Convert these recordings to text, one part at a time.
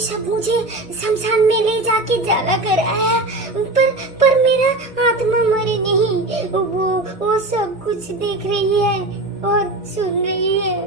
सब मुझे शमशान में ले जाके जला कर आया, पर मेरा आत्मा मरे नहीं। वो सब कुछ देख रही है और सुन रही है।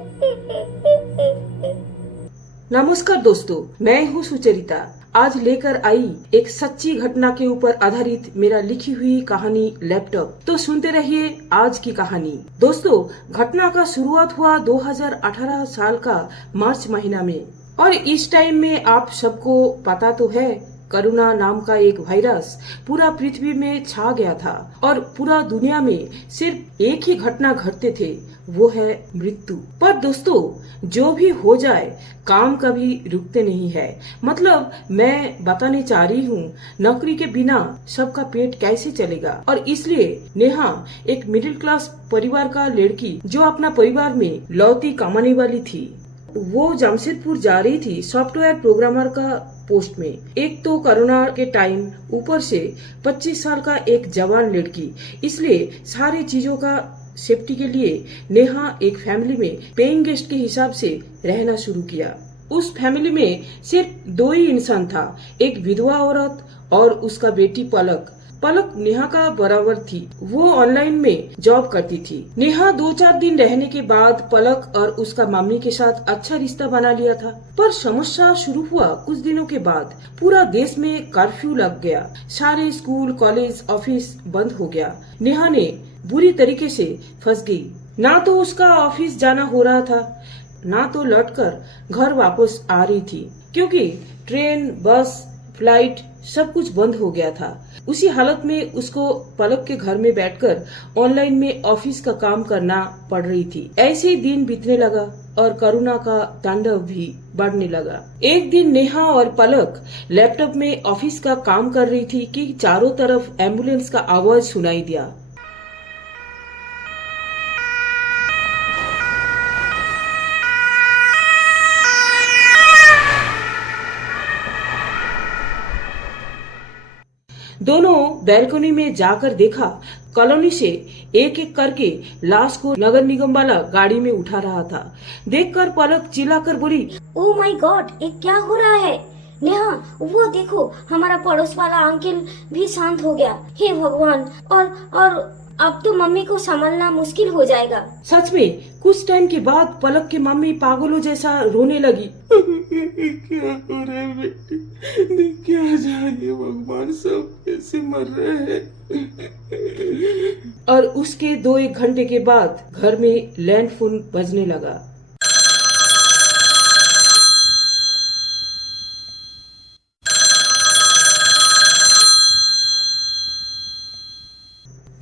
नमस्कार दोस्तों, मैं हूँ सुचरिता। आज लेकर आई एक सच्ची घटना के ऊपर आधारित मेरा लिखी हुई कहानी लैपटॉप। तो सुनते रहिए आज की कहानी। दोस्तों, घटना का शुरुआत हुआ 2018 साल का मार्च महीना में, और इस टाइम में आप सबको पता तो है, कोरोना नाम का एक वायरस पूरा पृथ्वी में छा गया था और पूरा दुनिया में सिर्फ एक ही घटना घटते थे, वो है मृत्यु। पर दोस्तों, जो भी हो जाए, काम कभी रुकते नहीं है। मतलब मैं बताने चाह रही हूँ, नौकरी के बिना सबका पेट कैसे चलेगा। और इसलिए नेहा एक मिडिल क्लास परिवार का लड़की जो अपना परिवार में लौती कमाने वाली थी, वो जमशेदपुर जा रही थी सॉफ्टवेयर प्रोग्रामर का पोस्ट में। एक तो कोरोना के टाइम, ऊपर से 25 साल का एक जवान लड़की, इसलिए सारी चीजों का सेफ्टी के लिए नेहा एक फैमिली में पेइंग गेस्ट के हिसाब से रहना शुरू किया। उस फैमिली में सिर्फ 2 ही इंसान था, एक विधवा औरत और उसका बेटी पलक। पलक नेहा का बराबर थी, वो ऑनलाइन में जॉब करती थी। नेहा 2-4 दिन रहने के बाद पलक और उसका मम्मी के साथ अच्छा रिश्ता बना लिया था। पर समस्या शुरू हुआ कुछ दिनों के बाद। पूरा देश में कर्फ्यू लग गया, सारे स्कूल कॉलेज ऑफिस बंद हो गया। नेहा ने बुरी तरीके से फंस गई। ना तो उसका ऑफिस जाना हो रहा था, ना तो लौटकर घर वापस आ रही थी, क्योंकि ट्रेन बस फ्लाइट सब कुछ बंद हो गया था। उसी हालत में उसको पलक के घर में बैठकर ऑनलाइन में ऑफिस का काम करना पड़ रही थी। ऐसे ही दिन बीतने लगा और कोरोना का तांडव भी बढ़ने लगा। एक दिन नेहा और पलक लैपटॉप में ऑफिस का काम कर रही थी कि चारों तरफ एम्बुलेंस का आवाज सुनाई दिया। दोनों बैल्कनी में जाकर देखा, कॉलोनी से एक एक करके लाश को नगर निगम वाला गाड़ी में उठा रहा था। देखकर पलक चिल्लाकर बोली, ओह माय गॉड, ये क्या हो रहा है? नेहा, वो देखो, हमारा पड़ोस वाला अंकल भी शांत हो गया। हे भगवान, और अब तो मम्मी को संभालना मुश्किल हो जाएगा। सच में कुछ टाइम के बाद पलक की मम्मी पागलों जैसा रोने लगी। क्या हो रहा है बेटी, देख क्या जाने भगवान, सब कैसे मर रहे हैं। और उसके 2-1 घंटे के बाद घर में लैंड फोन बजने लगा।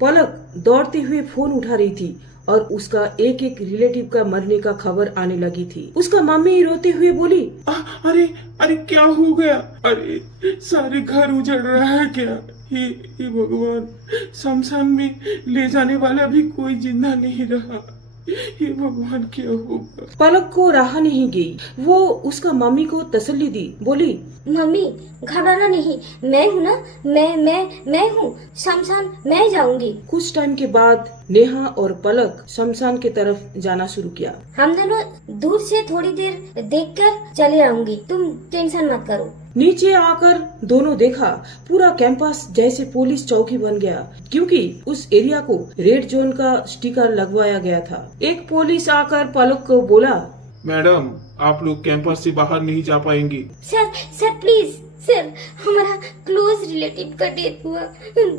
पलक दौड़ते हुए फोन उठा रही थी और उसका एक एक रिलेटिव का मरने का खबर आने लगी थी। उसका मम्मी रोते हुए बोली, अरे क्या हो गया? अरे सारे घर उजड़ रहा है क्या? हे भगवान, शमशान में ले जाने वाला भी कोई जिंदा नहीं रहा। हे भगवान, क्या होगा? पलक को रहा नहीं गई। वो उसका मम्मी को तसल्ली दी, बोली, मम्मी घबराना नहीं, मैं हूँ ना, मैं हूँ, शमशान मैं जाऊंगी। कुछ टाइम के बाद नेहा और पलक शमशान की तरफ जाना शुरू किया। हम दोनों दूर से थोड़ी देर देखकर चले आऊंगी, तुम टेंशन मत करो। नीचे आकर दोनों देखा, पूरा कैंपस जैसे पुलिस चौकी बन गया, क्योंकि उस एरिया को रेड जोन का स्टिकर लगवाया गया था। एक पुलिस आकर पलक को बोला, मैडम, आप लोग कैंपस से बाहर नहीं जा पाएंगे। सर प्लीज, सर हमारा क्लोज रिलेटिव का डेथ हुआ,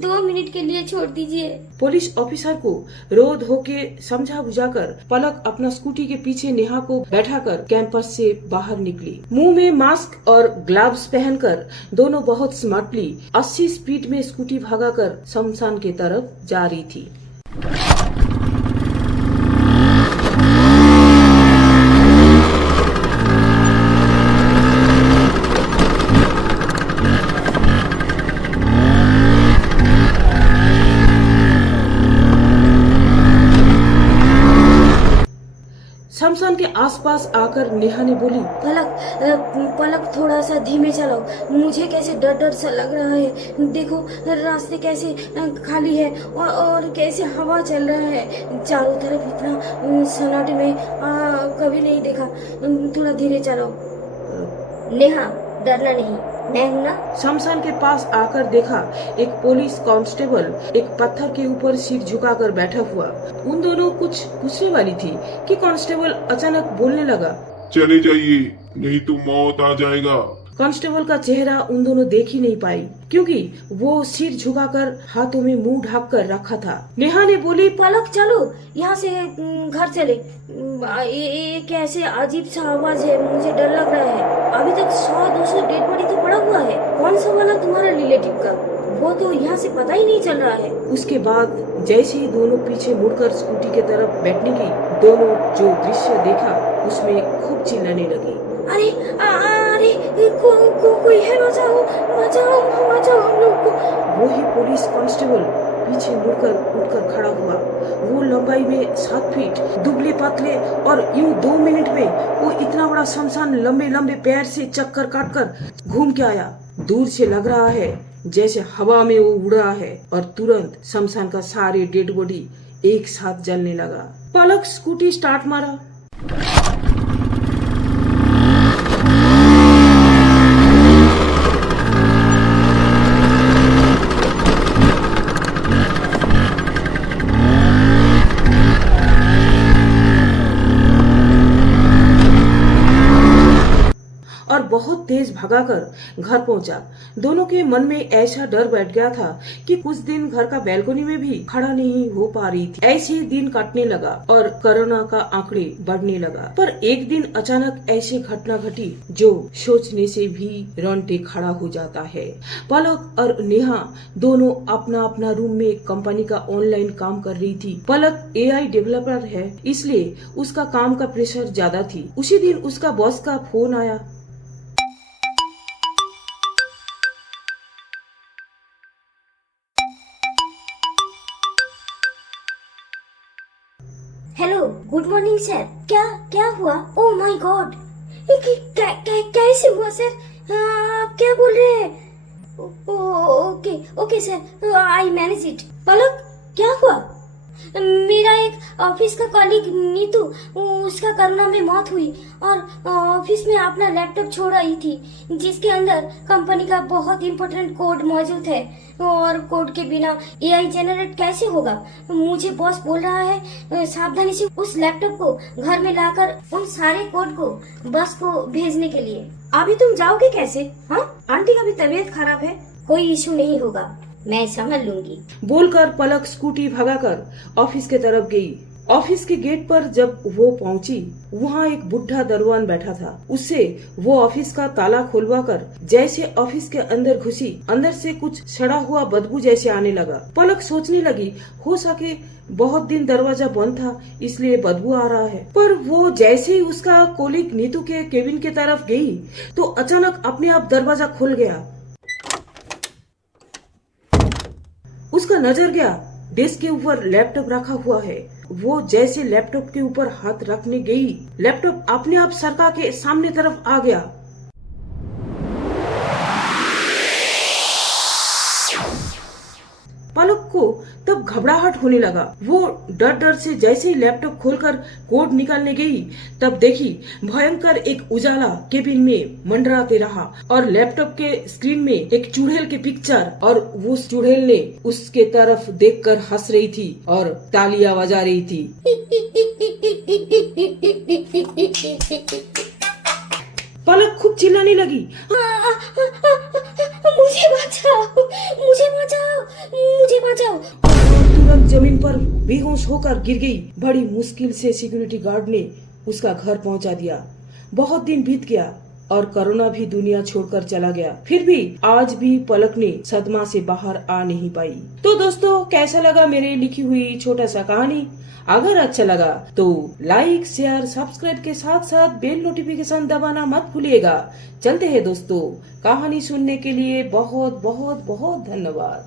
2 मिनट के लिए छोड़ दीजिए। पुलिस ऑफिसर को रो धो के समझा बुझाकर पलक अपना स्कूटी के पीछे नेहा को बैठाकर कैंपस से बाहर निकली। मुंह में मास्क और ग्लव्स पहनकर दोनों बहुत स्मार्टली 80 स्पीड में स्कूटी भगाकर शमशान की तरफ जा रही थी। शमशान के आसपास आकर नेहा ने बोली, पलक थोड़ा सा धीमे चलाओ, मुझे कैसे डर डर सा लग रहा है। देखो रास्ते कैसे खाली है और कैसे हवा चल रहा है चारों तरफ, इतना सन्नाटे में कभी नहीं देखा। थोड़ा धीरे चलाओ। नेहा, डरना नहीं, मैं हूँ ना। शमशान के पास आकर देखा एक पुलिस कांस्टेबल एक पत्थर के ऊपर सिर झुकाकर बैठा हुआ। उन दोनों कुछ पूछने वाली थी कि कांस्टेबल अचानक बोलने लगा, चले जाइए नहीं तो मौत आ जाएगा। कांस्टेबल का चेहरा उन दोनों देख ही नहीं पाई क्योंकि वो सिर झुकाकर हाथों में मुंह ढक कर रखा था। नेहा ने बोली, पलक चलो यहाँ से घर चले। ये कैसे अजीब सा आवाज है, मुझे डर लग रहा है। अभी तक 100-200 डेड बॉडी तो पड़ा हुआ है। कौन सा वाला तुम्हारा रिलेटिव का? वो तो यहाँ से पता ही नहीं चल रहा है। उसके बाद जैसे ही दोनों पीछे मुड़कर स्कूटी के तरफ बैठने गई, दोनों जो दृश्य देखा उसमें खूब चिल्लाने लगी। अरे अरे कोई है, बचाओ बचाओ बचाओ हम लोग को। वही पुलिस कांस्टेबल पीछे मुड़कर उठकर खड़ा हुआ। वो लंबाई में 7 फीट, दुबले पतले और यूं 2 मिनट में वो इतना बड़ा शमशान लंबे लंबे पैर से चक्कर काटकर घूम के आया। दूर से लग रहा है जैसे हवा में वो उड़ रहा है और तुरंत शमशान का सारे डेड बॉडी एक साथ जलने लगा। पलक स्कूटी स्टार्ट मारा। और बहुत तेज भगाकर घर पहुंचा। दोनों के मन में ऐसा डर बैठ गया था कि कुछ दिन घर का बैल्कनी में भी खड़ा नहीं हो पा रही थी। ऐसे दिन कटने लगा और कोरोना का आंकड़े बढ़ने लगा। पर एक दिन अचानक ऐसी घटना घटी जो सोचने से भी रोंगटे खड़ा हो जाता है। पलक और नेहा दोनों अपना अपना रूम में कंपनी का ऑनलाइन काम कर रही थी। पलक AI डेवलपर है, इसलिए उसका काम का प्रेशर ज्यादा थी। उसी दिन उसका बॉस का फोन आया। Hello, good morning sir. क्या हुआ? ओह माय गॉड, कैसे हुआ सर? आप क्या बोल रहे हैं? Okay sir, I manage it. Palak, क्या हुआ? मेरा एक ऑफिस का कॉलीग नीतू, उसका कोरोना में मौत हुई और ऑफिस में अपना लैपटॉप छोड़ आई थी जिसके अंदर कंपनी का बहुत इम्पोर्टेंट कोड मौजूद है और कोड के बिना AI जनरेट कैसे होगा? मुझे बॉस बोल रहा है सावधानी से उस लैपटॉप को घर में लाकर उन सारे कोड को बॉस को भेजने के लिए। अभी तुम जाओगे कैसे? हाँ, आंटी का भी तबीयत खराब है। कोई इशू नहीं होगा, मैं संभाल लूंगी। बोलकर पलक स्कूटी भगाकर ऑफिस के तरफ गई। ऑफिस के गेट पर जब वो पहुंची, वहाँ एक बुढ़ा दरवान बैठा था। उससे वो ऑफिस का ताला खुलवाकर जैसे ऑफिस के अंदर घुसी, अंदर से कुछ सड़ा हुआ बदबू जैसे आने लगा। पलक सोचने लगी हो सके बहुत दिन दरवाजा बंद था इसलिए बदबू आ रहा है। पर वो जैसे ही उसका कोलीग नीतू के केबिन के तरफ गई तो अचानक अपने आप दरवाजा खुल गया। उसका नजर गया डेस्क के ऊपर लैपटॉप रखा हुआ है। वो जैसे लैपटॉप के ऊपर हाथ रखने गई, लैपटॉप अपने आप सरका के सामने तरफ आ गया। पलक को तब घबराहट होने लगा। वो डर से जैसे ही लैपटॉप खोलकर कोड निकालने गई, तब देखी भयंकर एक उजाला केबिन में मंडराते रहा और लैपटॉप के स्क्रीन में एक चुड़ैल की पिक्चर, और उस चुड़ैल ने उसके तरफ देखकर हंस रही थी और तालियां बजा रही थी। पलक खूब चिल्लाने लगी, मुझे बचाओ, मुझे बचाओ, मुझे बचाओ। तुरंत जमीन पर बेहोश होकर गिर गई। बड़ी मुश्किल से सिक्योरिटी गार्ड ने उसका घर पहुंचा दिया। बहुत दिन बीत गया और कोरोना भी दुनिया छोड़कर चला गया। फिर भी आज भी पलक ने सदमा से बाहर आ नहीं पाई। तो दोस्तों, कैसा लगा मेरे लिखी हुई छोटा सा कहानी? अगर अच्छा लगा तो लाइक, शेयर, सब्सक्राइब के साथ साथ बेल नोटिफिकेशन दबाना मत भूलिएगा। चलते हैं दोस्तों, कहानी सुनने के लिए बहुत बहुत बहुत धन्यवाद।